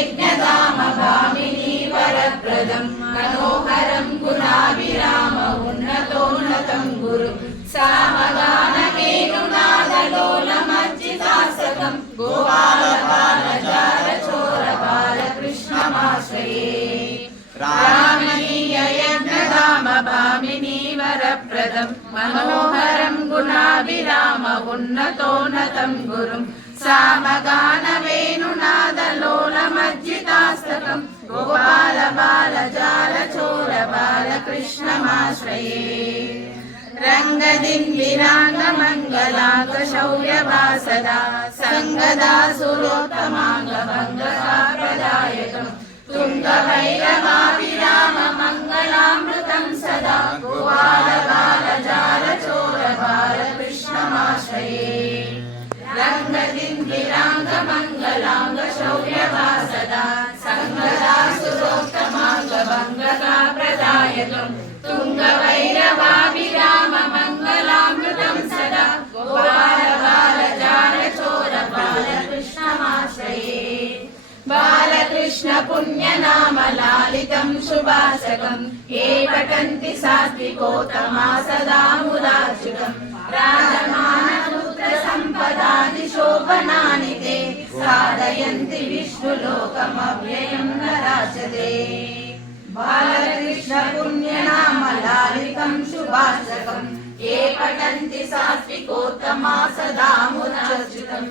यज्ञदाम भामिनी वरप्रदं मनोहरं गुणाभिराम उन्नतोन्नतं गुरु सामगानवेणुनादलोलमर्जितासकं गोपालबालजालचोरबालकृष्णमाश्रये रामणीय यज्ञदाम भामिनी वरप्रदं मनोहरं गुणाभिराम उन्नतोन्नतं गुरुं सामगानवेणुनादलोलमर्जितास्तकं गोपालबालजालचोरबालकृष्णमाश्रये रङ्गदिन्दिराङ्गमङ्गलाङ्गशौर्यवासदा सङ्गदासुरोत्तमाङ्गभङ्गप्रदायकं तुङ्गभैरवाभिराममङ्गलामृतं सदा गोपालबालजालचोरबालकृष्णमाश्रये रङ्गदिन्दिराङ्गमङ्गलाङ्गशौर्यवासदा सङ्गदासुरोत्तमाङ्गभङ्गप्रदायकं तुङ्गभैरवाभिराममङ्गलामृतं सदा गोपालबालजालचोरबालकृष्णमाश्रये बालकृष्ण पुण्यनाम लालितं शुभाशकं ये पठन्ति सात्विकोत्तमा सदा मुदाच्युतं राजमानपुत्र सम्पदादिशोभनानि ते साधयन्ति विष्णुलोकमव्ययं न राजते बालकृष्ण पुण्यनाम लालितं शुभाशकं ये पठन्ति सात्विकोत्तमा सदा मुदाच्युतं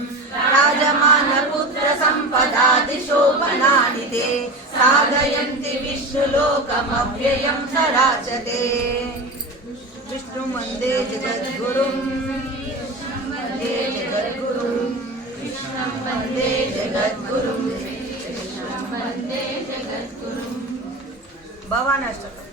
राजमानपुत्र सम्पदादिशोभनानि ते साधयन्ति विष्णुलोकमव्ययं स राजते विष्णु वन्दे जगद्गुरुं वन्दे जगद्गुरुं कृष्णं वन्दे जगद्गुरुं कृष्णं वन्दे जगद्गुरुं भवानष्टकम्